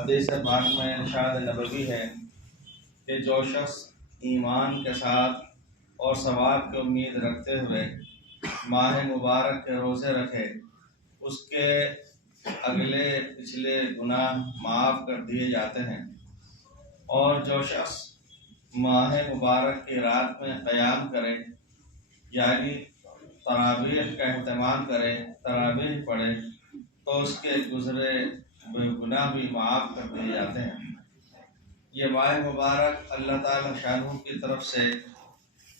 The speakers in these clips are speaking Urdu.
حدیث پاک میں ارشاد نبوی ہے کہ جو شخص ایمان کے ساتھ اور ثواب کی امید رکھتے ہوئے ماہ مبارک کے روزے رکھے اس کے اگلے پچھلے گناہ معاف کر دیے جاتے ہیں، اور جو شخص ماہ مبارک کی رات میں قیام کرے یعنی تراویح کا اہتمام کرے، تراویح پڑھے تو اس کے گزرے ہوئے گناہ بھی معاف کر دیے جاتے ہیں۔ یہ ماہ مبارک اللہ تعالیٰ شانہ کی طرف سے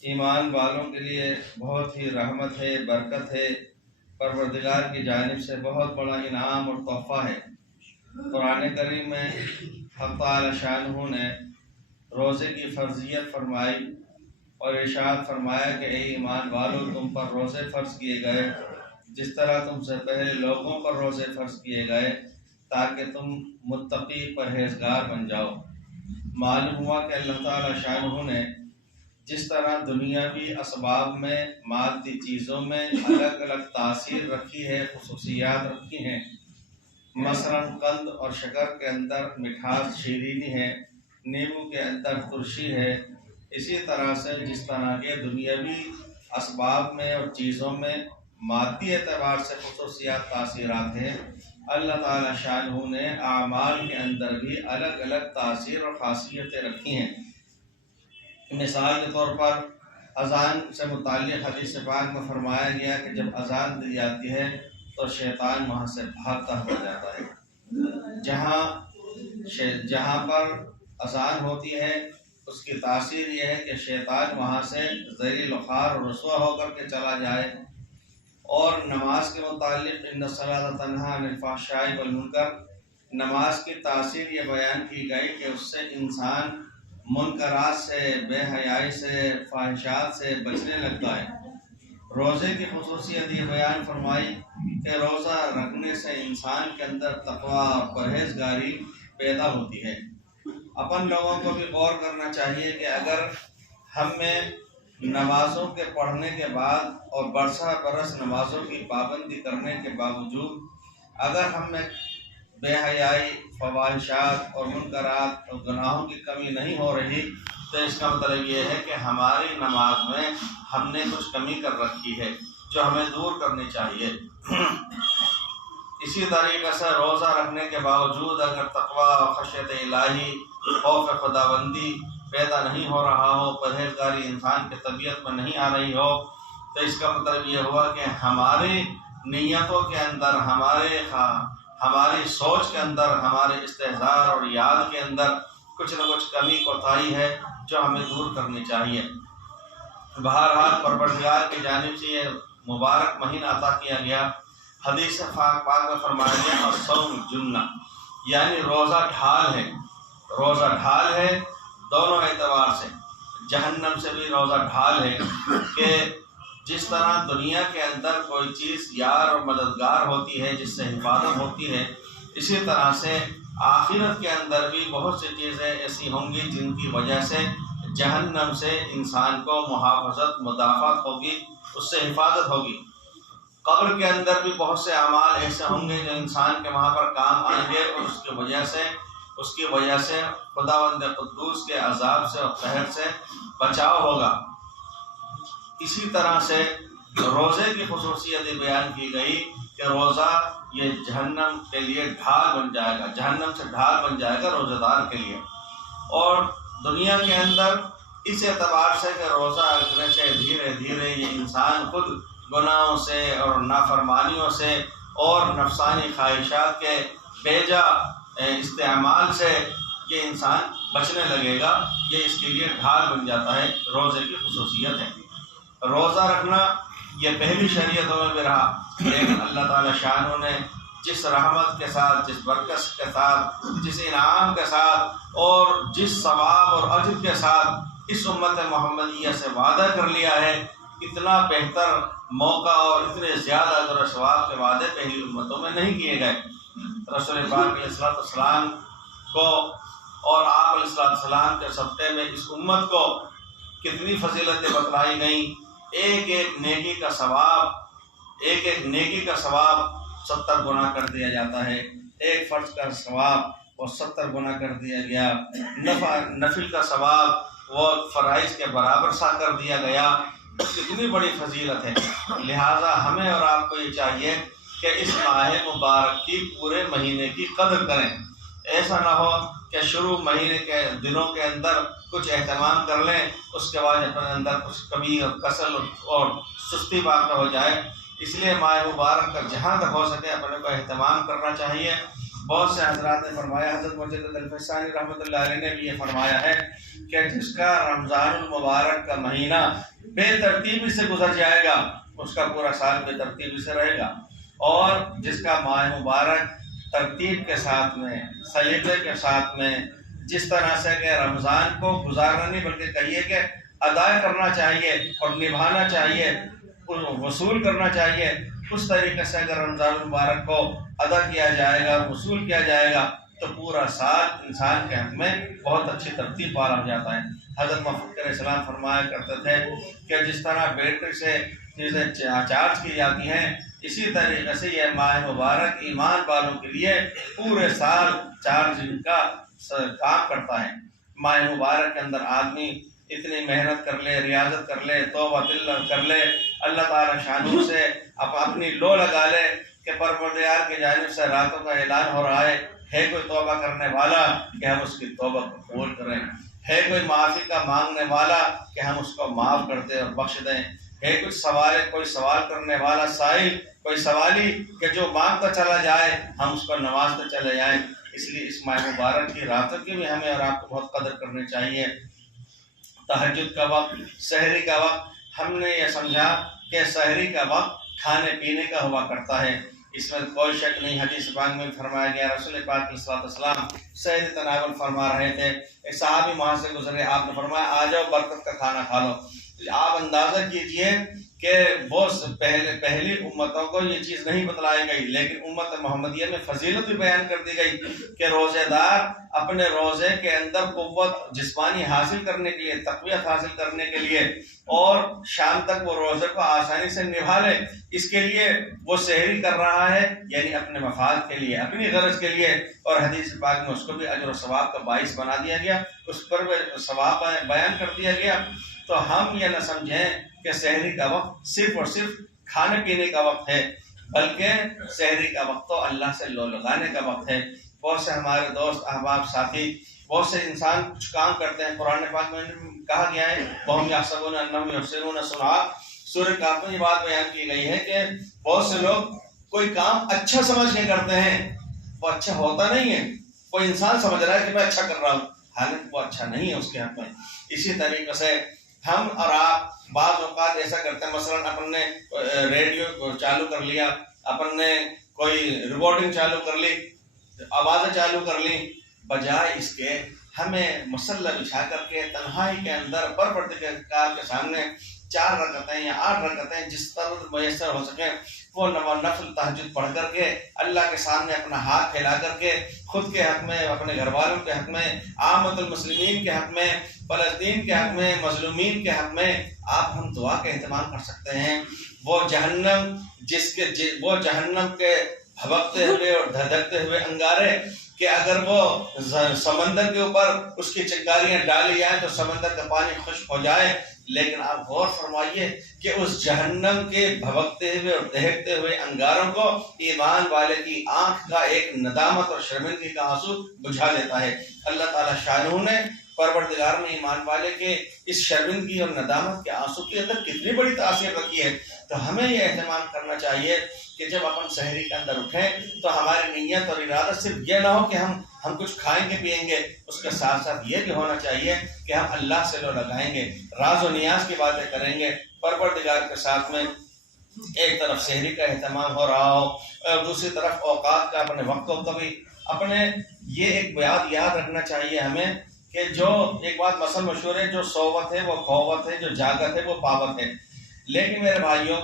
ایمان والوں کے لیے بہت ہی رحمت ہے، برکت ہے، پروردگار کی جانب سے بہت بڑا انعام اور تحفہ ہے۔ قرآن کریم میں حق تعالیٰ شانہ نے روزے کی فرضیت فرمائی اور ارشاد فرمایا کہ اے ایمان والو، تم پر روزے فرض کیے گئے جس طرح تم سے پہلے لوگوں پر روزے فرض کیے گئے تاکہ تم متقی پرہیزگار بن جاؤ۔ معلوم ہوا کہ اللہ تعالیٰ شانہ نے جس طرح دنیاوی اسباب میں، مادی چیزوں میں الگ الگ تاثیر رکھی ہے، خصوصیات رکھی ہیں، مثلا قند اور شکر کے اندر مٹھاس شیرینی ہے، نیبو کے اندر ترشی ہے، اسی طرح سے جس طرح کے دنیاوی اسباب میں اور چیزوں میں مادی اعتبار سے خصوصیات تاثیرات ہیں، اللہ تعالیٰ شانہ نے اعمال کے اندر بھی الگ الگ تاثیر اور خاصیتیں رکھی ہیں۔ مثال کے طور پر اذان سے متعلق حدیث پاک میں فرمایا گیا کہ جب اذان دی جاتی ہے تو شیطان وہاں سے بھاگتا ہوا جاتا ہے۔ جہاں پر اذان ہوتی ہے اس کی تاثیر یہ ہے کہ شیطان وہاں سے ذلیل و خوار اور رسوا ہو کر کے چلا جائے۔ اور نماز کے متعلق ان الصلاۃ تنہی عن الفحشاء والمنکر، نماز کی تاثیر یہ بیان کی گئی کہ اس سے انسان منکرات سے، بے حیائی سے، فاحشات سے بچنے لگتا ہے۔ روزے کی خصوصیت یہ بیان فرمائی کہ روزہ رکھنے سے انسان کے اندر تقوی اور پرہیزگاری پیدا ہوتی ہے۔ اپن لوگوں کو بھی غور کرنا چاہیے کہ اگر ہم میں نمازوں کے پڑھنے کے بعد اور برسہ برس نمازوں کی پابندی کرنے کے باوجود اگر ہم میں بے حیائی، فواحشات اور منکرات اور گناہوں کی کمی نہیں ہو رہی تو اس کا مطلب یہ ہے کہ ہماری نماز میں ہم نے کچھ کمی کر رکھی ہے جو ہمیں دور کرنی چاہیے۔ اسی طریقے سے روزہ رکھنے کے باوجود اگر تقوی و خشیت الہی، خوف خداوندی پیدا نہیں ہو رہا ہو، پرہیزگاری انسان کی طبیعت میں نہیں آ رہی ہو تو اس کا مطلب یہ ہوا کہ ہماری نیتوں کے اندر، ہماری سوچ کے اندر، ہمارے استحضار اور یاد کے اندر کچھ نہ کچھ کمی کوتاہی ہے جو ہمیں دور کرنی چاہیے۔ بہرحال پروردگار کی جانب سے یہ مبارک مہینہ عطا کیا گیا۔ حدیث پاک میں فرمایا گیا الصوم جنہ، یعنی روزہ ڈھال ہے، روزہ ڈھال ہے دونوں اعتبار سے۔ جہنم سے بھی روزہ ڈھال ہے کہ جس طرح دنیا کے اندر کوئی چیز یار اور مددگار ہوتی ہے جس سے حفاظت ہوتی ہے، اسی طرح سے آخرت کے اندر بھی بہت سی چیزیں ایسی ہوں گی جن کی وجہ سے جہنم سے انسان کو محافظت، مدافعت ہوگی، اس سے حفاظت ہوگی۔ قبر کے اندر بھی بہت سے اعمال ایسے ہوں گے جو انسان کے وہاں پر کام آئیں گے اور اس کی وجہ سے خداوند قدوس کے عذاب سے اور قہر سے بچاؤ ہوگا۔ اسی طرح سے روزے کی خصوصیت بیان کی گئی کہ روزہ یہ جہنم کے لیے ڈھال بن جائے گا، جہنم سے ڈھال بن جائے گا روزہ دار کے لیے۔ اور دنیا کے اندر اس اعتبار سے کہ روزہ رکھنے سے دھیرے دھیرے یہ انسان خود گناہوں سے اور نافرمانیوں سے اور نفسانی خواہشات کے بیجا استعمال سے یہ انسان بچنے لگے گا، یہ اس کے لیے ڈھال بن جاتا ہے، روزے کی خصوصیت ہے۔ روزہ رکھنا یہ پہلی شریعتوں میں بھی رہا، لیکن اللہ تعالیٰ شانہ نے جس رحمت کے ساتھ، جس برکت کے ساتھ، جس انعام کے ساتھ اور جس ثواب اور اجر کے ساتھ اس امت محمدیہ سے وعدہ کر لیا ہے، اتنا بہتر موقع اور اتنے زیادہ اجر و ثواب کے وعدے پہلی امتوں میں نہیں کیے گئے۔ رسول پاک علیہ السلام کو اور آپ علیہ السلام کے صدقے میں اس امت کو کتنی فضیلتیں بتلائی گئیں۔ ایک ایک نیکی کا ثواب 70 گنا کر دیا جاتا ہے، ایک فرض کا ثواب وہ 70 گنا کر دیا گیا، نفل کا ثواب وہ فرائض کے برابر سا کر دیا گیا۔ کتنی بڑی فضیلت ہے۔ لہٰذا ہمیں اور آپ کو یہ چاہیے کہ اس ماہ مبارک کی پورے مہینے کی قدر کریں۔ ایسا نہ ہو کہ شروع مہینے کے دنوں کے اندر کچھ اہتمام کر لیں، اس کے بعد اپنے اندر کچھ کمی اور کسل اور سستی واقع ہو جائے۔ اس لیے ماہ مبارک کا جہاں تک ہو سکے اپنے کو اہتمام کرنا چاہیے۔ بہت سے حضرات نے فرمایا، حضرت مجدد الفسانی رحمۃ اللہ علیہ نے بھی یہ فرمایا ہے کہ جس کا رمضان المبارک کا مہینہ بے ترتیبی سے گزر جائے گا اس کا پورا سال بے ترتیبی سے رہے گا، اور جس کا ماہ مبارک ترتیب کے ساتھ میں، سلیقے کے ساتھ میں، جس طرح سے کہ رمضان کو گزارنا نہیں بلکہ کہیے کہ ادا کرنا چاہیے اور نبھانا چاہیے، وصول کرنا چاہیے، اس طریقے سے اگر رمضان المبارک کو ادا کیا جائے گا، وصول کیا جائے گا، تو پورا سال انسان کے حق میں بہت اچھی ترتیب پار ہو جاتا ہے۔ حضرت محمد علیہ السلام فرمایا کرتے تھے کہ جس طرح بیٹری سے چیزیں چارج کی جاتی ہیں، اسی طریقے سے یہ ماہ مبارک ایمان والوں کے لیے پورے سال چارجنگ کا کام کرتا ہے۔ ماہ مبارک کے اندر آدمی اتنی محنت کر لے، ریاضت کر لے، توبہ دل کر لے، اللہ تعالیٰ شانوں سے اپنی لو لگا لے کہ پروردگار کی جانب سے راتوں کا اعلان ہو رہا ہے کوئی توبہ کرنے والا کہ ہم اس کی توبہ قبول کریں، ہے کوئی معافی کا مانگنے والا کہ ہم اس کو معاف کر دیں اور بخش دیں، ہے کوئی سوال کرنے والا سائل، کوئی سوالی کہ جو مانگتا چلا جائے ہم اس کو نوازتے چلے جائیں۔ اس لیے اس ماہ مبارک کی راتوں کی بھی ہمیں اور آپ کو بہت قدر کرنی چاہیے۔ تہجد کا وقت، سحری کا وقت، ہم نے یہ سمجھا کہ سحری کا وقت کھانے پینے کا ہوا کرتا ہے، اس میں کوئی شک نہیں۔ حدیث پاک میں فرمایا گیا، رسول پاک علیہ الصلوۃ والسلام سحری تناول فرما رہے تھے، ایک صحابی وہاں سے گزرے، آپ نے فرمایا آ جاؤ برکت کا کھانا کھا لو۔ آپ اندازہ کیجئے کہ وہ پہلی امتوں کو یہ چیز نہیں بتلائی گئی، لیکن امت محمدیہ میں فضیلت بھی بیان کر دی گئی کہ روزے دار اپنے روزے کے اندر قوت جسمانی حاصل کرنے کے لیے، تقویت حاصل کرنے کے لیے، اور شام تک وہ روزے کو آسانی سے نبھا لے، اس کے لیے وہ سحری کر رہا ہے، یعنی اپنے مفاد کے لیے، اپنی غرض کے لیے، اور حدیث پاک میں اس کو بھی اجر و ثواب کا باعث بنا دیا گیا، اس پر ثواب بیان کر دیا گیا۔ تو ہم یہ نہ سمجھیں کہ سحری کا وقت صرف اور صرف کھانے پینے کا وقت ہے، بلکہ سحری کا وقت تو اللہ سے لو لگانے کا وقت ہے۔ بہت سے ہمارے دوست احباب ساتھی، بہت سے انسان کچھ کام کرتے ہیں، قرآن پاک میں کہا گیا ہے وَهُمْ يَحْسَبُونَ أَنَّهُمْ يُحْسِنُونَ صُنْعًا، سورہ کہف میں یہ بات بیان کی گئی ہے کہ بہت سے لوگ کوئی کام اچھا سمجھ کے کرتے ہیں، وہ اچھا ہوتا نہیں ہے، وہ انسان سمجھ رہا ہے کہ میں اچھا کر رہا ہوں، حالانکہ وہ اچھا نہیں ہے اس کے حق میں۔ اسی طریقے سے ہم اور آپ بعض اوقات ایسا کرتے ہیں، مثلاً اپن نے ریڈیو چالو کر لیا، اپن نے کوئی ریکارڈنگ چالو کر لی، آوازیں چالو کر لی، بجائے اس کے ہمیں مسلح بچھا کر کے تنہائی کے اندر پروردگار کے سامنے 4 رکعتیں یا 8 رکعتیں جس طرح میسر ہو سکے وہ نفل تہجد پڑھ کر کے اللہ کے سامنے اپنا ہاتھ پھیلا کر کے خود کے حق میں، اپنے گھر والوں کے حق میں، عامت المسلمین کے حق میں، فلسطین کے حق میں، مظلومین کے حق میں آپ ہم دعا کا اہتمام کر سکتے ہیں۔ وہ جہنم وہ جہنم کے بھبکتے ہوئے اور دھڑکتے ہوئے انگارے کہ اگر وہ سمندر کے اوپر اس کی چنگاریاں ڈالی جائیں تو سمندر کا پانی خشک ہو جائے، لیکن آپ غور فرمائیے کہ اس جہنم کے بھبکتے ہوئے اور دہکتے ہوئے انگاروں کو ایمان والے کی آنکھ کا ایک ندامت اور شرمندگی کا آنسو بجھا دیتا ہے۔ اللہ تعالیٰ شانہ نے، پروردگار نے ایمان والے کے اس شرمندگی اور ندامت کے آنسو کے اندر کتنی بڑی تاثیر رکھی ہے۔ تو ہمیں یہ اہتمام کرنا چاہیے کہ جب اپن سحری کے اندر اٹھیں تو ہماری نیت اور ارادہ صرف یہ نہ ہو کہ ہم کچھ کھائیں گے پیئیں گے، اس کے ساتھ ساتھ یہ بھی ہونا چاہیے کہ ہم اللہ سے لو لگائیں گے، راز و نیاز کی باتیں کریں گے پروردگار کے ساتھ میں۔ ایک طرف سحری کا اہتمام ہو رہا ہو اور دوسری طرف اوقات کا، اپنے وقتوں کا بھی اپنے یہ ایک یاد رکھنا چاہیے ہمیں کہ جو ایک بات مثل مشہور ہے، جو صوت ہے وہ قوت ہے، جو جاگت ہے وہ پاوت ہے۔ لیکن میرے بھائیوں،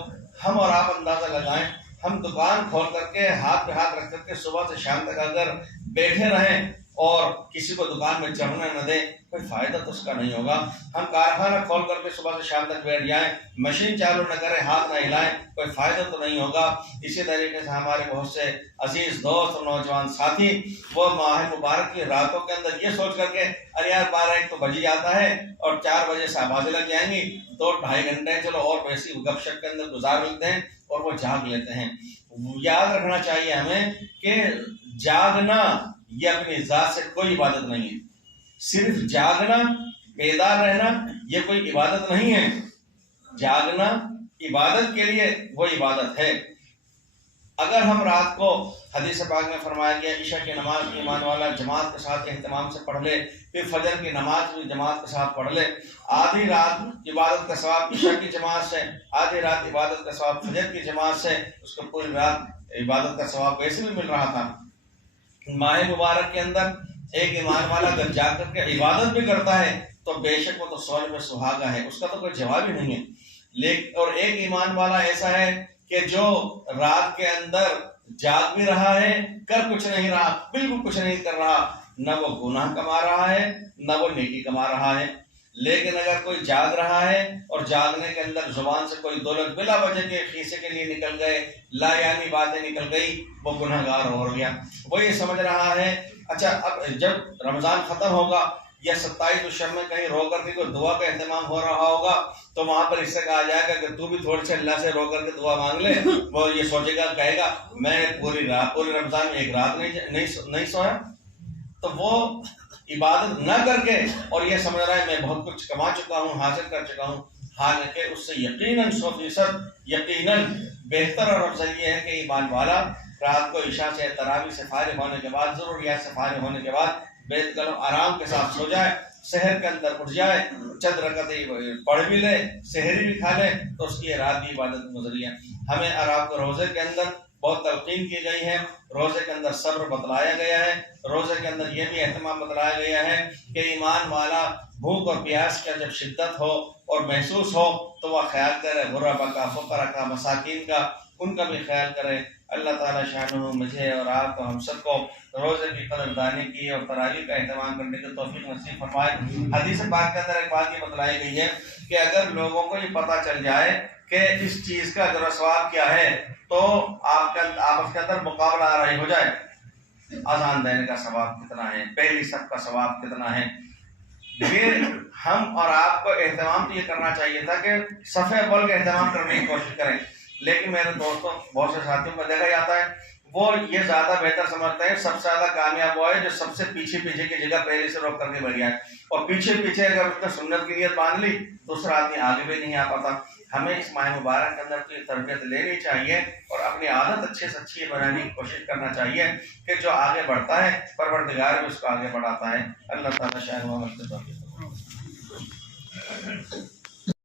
ہم اور آپ اندازہ لگائیں، ہم دکان کھول کر کے ہاتھ پہ ہاتھ رکھ کر کے صبح سے شام تک اگر بیٹھے رہیں اور کسی کو دکان میں چڑھنے نہ دیں، کوئی فائدہ تو اس کا نہیں ہوگا۔ ہم کارخانہ کھول کر کے صبح سے شام تک بیٹھ جائیں، مشین چالو نہ کریں، ہاتھ نہ ہلائیں، کوئی فائدہ تو نہیں ہوگا۔ اسی طریقے سے ہمارے بہت سے عزیز دوست اور نوجوان ساتھی وہ ماہ مبارک کی راتوں کے اندر یہ سوچ کر کے ارے یار 12-1 تو بج ہی جاتا ہے اور 4 بجے سے آوازیں لگ جائیں گی، 2-2.5 گھنٹے چلو اور ویسی گپ شپ کے اندر گزار لیتے ہیں اور وہ جاگ لیتے ہیں۔ یاد رکھنا چاہیے ہمیں کہ جاگنا یہ اپنی ذات سے کوئی عبادت نہیں ہے۔ صرف جاگنا، بیدار رہنا یہ کوئی عبادت نہیں ہے۔ جاگنا عبادت کے لیے وہ عبادت ہے۔ اگر ہم رات کو حدیث پاک میں فرمایا گیا عشاء کی نماز ایمان والا جماعت کے ساتھ اہتمام سے پڑھ لے، پھر فجر کی نماز بھی جماعت کے ساتھ پڑھ لے، آدھی رات عبادت کا ثواب عشاء کی جماعت سے، آدھی رات عبادت کا ثواب فجر کی جماعت سے، اس کو پوری رات عبادت کا ثواب ویسے بھی مل رہا تھا۔ ماہ مبارک کے اندر ایک ایمان والا اگر جا کر کے عبادت بھی کرتا ہے تو بے شک وہ تو سونے میں سہاگا ہے، اس کا تو کوئی جواب ہی نہیں ہے۔ لیکن اور ایک ایمان والا ایسا ہے کہ جو رات کے اندر جاگ بھی رہا ہے، کر کچھ نہیں رہا، بالکل کچھ نہیں کر رہا، نہ وہ گناہ کما رہا ہے نہ وہ نیکی کما رہا ہے۔ لیکن اگر کوئی جاگ رہا ہے اور جاگنے کے اندر زبان سے کوئی دولت بلا وجہ کے خیسے کے لیے نکل گئے، لا یعنی باتیں نکل گئی، وہ گناہ گار ہو گیا۔ وہ یہ سمجھ رہا ہے اچھا اب جب رمضان ختم ہوگا یا 27 شب میں کہیں رو کر کے کوئی دعا کا اہتمام ہو رہا ہوگا تو وہاں پر اس سے کہا جائے گا کہ تو بھی تھوڑی سی اللہ سے رو کر کے دعا مانگ لے۔ وہ یہ سوچے گا، کہے گا میں نے پوری رمضان میں ایک رات نہیں سویا۔ تو وہ عبادت نہ کر کے اور یہ سمجھ رہا ہے میں بہت کچھ کما چکا ہوں، حاصل کر چکا ہوں، حالانکہ اس سے یقیناً 100% یقیناً بہتر اور افضل یہ ہے کہ ایمان والا رات کو عشاء سے تراویح سے فارغ ہونے کے بعد، ضروریات سے فارغ ہونے کے بعد بیت قلم آرام کے ساتھ سو جائے، سحر کے اندر اٹھ جائے، چند رکعتیں پڑھ بھی لے، سحری بھی کھا لے، تو اس کی رات بھی عبادت گزری ہے۔ ہمیں رات کو روزے کے اندر بہت تلقین کی گئی ہے، روزے کے اندر صبر بتلایا گیا ہے، روزے کے اندر یہ بھی اہتمام بتلایا گیا ہے کہ ایمان والا بھوک اور پیاس کا جب شدت ہو اور محسوس ہو تو وہ خیال کرے غربا کا، فقراء کا، مساکین کا، ان کا بھی خیال کرے۔ اللہ تعالیٰ شانہ مجھے اور آپ کو ہم سب کو روزے کی قدردانی کی اور تراویح کا اہتمام کرنے کی توفیق نصیب فرمائے۔ حدیث پاک کے اندر ایک بات یہ بتلائی گئی ہے کہ اگر لوگوں کو یہ پتہ چل جائے کہ اس چیز کا اجر و ثواب کیا ہے تو آپس کے اندر مقابلہ آرائی ہو جائے، اذان دینے کا ثواب کتنا ہے، پہلی صف کا ثواب کتنا ہے۔ پھر ہم اور آپ کو اہتمام تو یہ کرنا چاہیے تھا کہ صف اول کا اہتمام کرنے کی کوشش کریں، لیکن میرے دوستوں بہت سے ساتھیوں کو دیکھا جاتا ہے وہ یہ زیادہ بہتر سمجھتے ہیں، سب سے زیادہ کامیاب وہ ہے جو سب سے پیچھے کی جگہ پہلے سے روک کر کے بیٹھ جائے، اور پیچھے اگر اس نے سنت کی نیت باندھ لی دوسرا آدمی آگے بھی نہیں آ پاتا۔ ہمیں اس ماہ مبارک کے اندر کوئی تربیت لینی چاہیے اور اپنی عادت اچھے سے اچھی بنانے کی کوشش کرنا چاہیے کہ جو آگے بڑھتا ہے پروردگار بھی اس کو آگے بڑھاتا ہے۔ اللہ تعالیٰ شاید